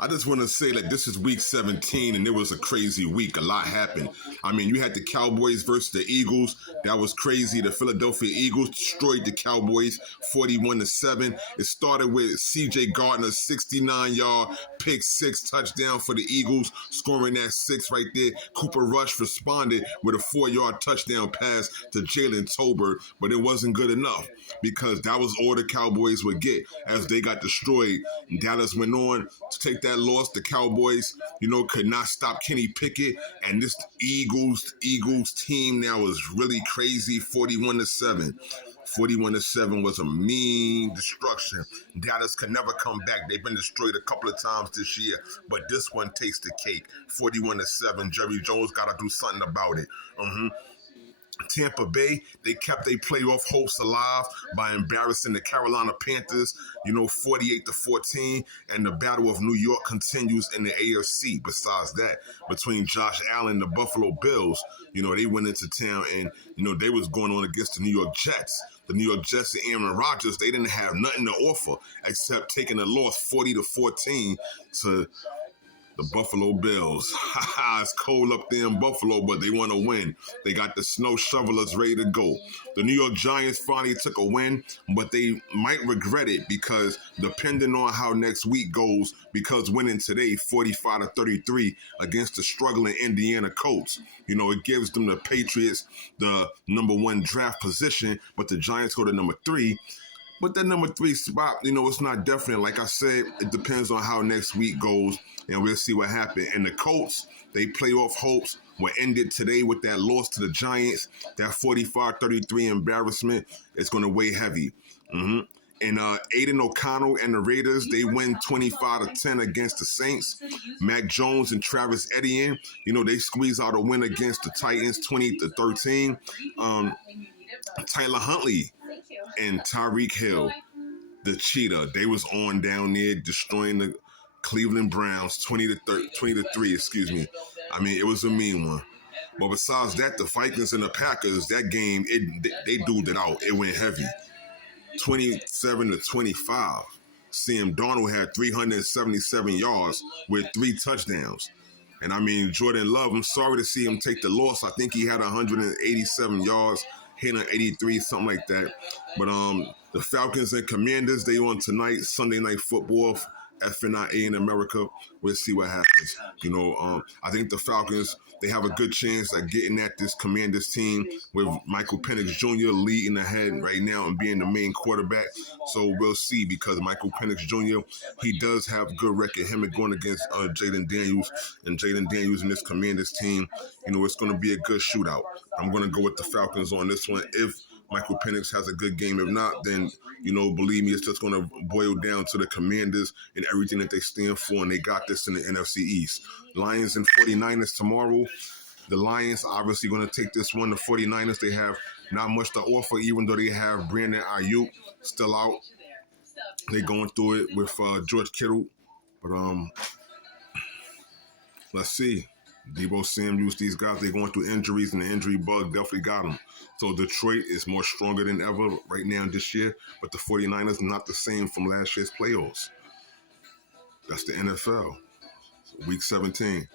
I just want to say that this is week 17 and it was a crazy week. A lot happened. I mean, you had the Cowboys versus the Eagles. That was crazy. The Philadelphia Eagles destroyed the Cowboys 41-7. It started with C.J. Gardner's 69-yard pick six touchdown for the Eagles, scoring that six right there. Cooper Rush responded with a 4-yard touchdown pass to Jalen Tolbert, but it wasn't good enough because that was all the Cowboys would get as they got destroyed. Dallas went on to take that loss. The Cowboys, could not stop Kenny Pickett, and this Eagles team now is really crazy. 41-7. 41-7 was a mean destruction. Dallas can never come back. They've been destroyed a couple of times this year, but this one takes the cake. 41-7. Jerry Jones got to do something about it. Tampa Bay, they kept their playoff hopes alive by embarrassing the Carolina Panthers, 48-14, and the Battle of New York continues in the AFC. Besides that, between Josh Allen and the Buffalo Bills, they went into town and, they was going on against the New York Jets. The New York Jets and Aaron Rodgers, they didn't have nothing to offer except taking a loss 40-14 to the Buffalo Bills. It's cold up there in Buffalo, but they want to win. They got the snow shovelers ready to go. The New York Giants finally took a win, but they might regret it because depending on how next week goes, because winning today 45-33 against the struggling Indiana Colts, it gives them the Patriots the number 1 draft position, but the Giants go to number 3. But that number 3 spot, it's not definite. Like I said, it depends on how next week goes, and we'll see what happens. And the Colts, they playoff hopes were ended today with that loss to the Giants. That 45-33 embarrassment is going to weigh heavy. And Aiden O'Connell and the Raiders, they win 25-10 against the Saints. Mac Jones and Travis Etienne, they squeeze out a win against the Titans 20-13. Tyler Huntley and Tyreek Hill, the cheetah, they was on down there destroying the Cleveland Browns 20-3, excuse me. I mean, it was a mean one. But besides that, the Vikings and the Packers, that game, they duded it out. It went heavy. 27-25. Sam Darnold had 377 yards with 3 touchdowns. And I mean, Jordan Love, I'm sorry to see him take the loss. I think he had 187 yards, hitting 83, something like that. But the Falcons and Commanders, they on tonight, Sunday Night Football, FNIA in America. We'll see what happens. I think the Falcons, they have a good chance at getting at this Commanders team with Michael Penix Jr. leading ahead right now and being the main quarterback. So we'll see because Michael Penix Jr., he does have a good record. Him going against Jaden Daniels, and Jaden Daniels and this Commanders team, it's going to be a good shootout. I'm going to go with the Falcons on this one. If Michael Penix has a good game. If not, then, believe me, it's just going to boil down to the Commanders and everything that they stand for, and they got this in the NFC East. Lions and 49ers tomorrow. The Lions obviously going to take this one. The 49ers, they have not much to offer, even though they have Brandon Ayuk still out. They're going through it with George Kittle. But let's see. Deebo Samuel, these guys, they're going through injuries, and the injury bug definitely got them. So Detroit is more stronger than ever right now this year, but the 49ers not the same from last year's playoffs. That's the NFL. Week 17.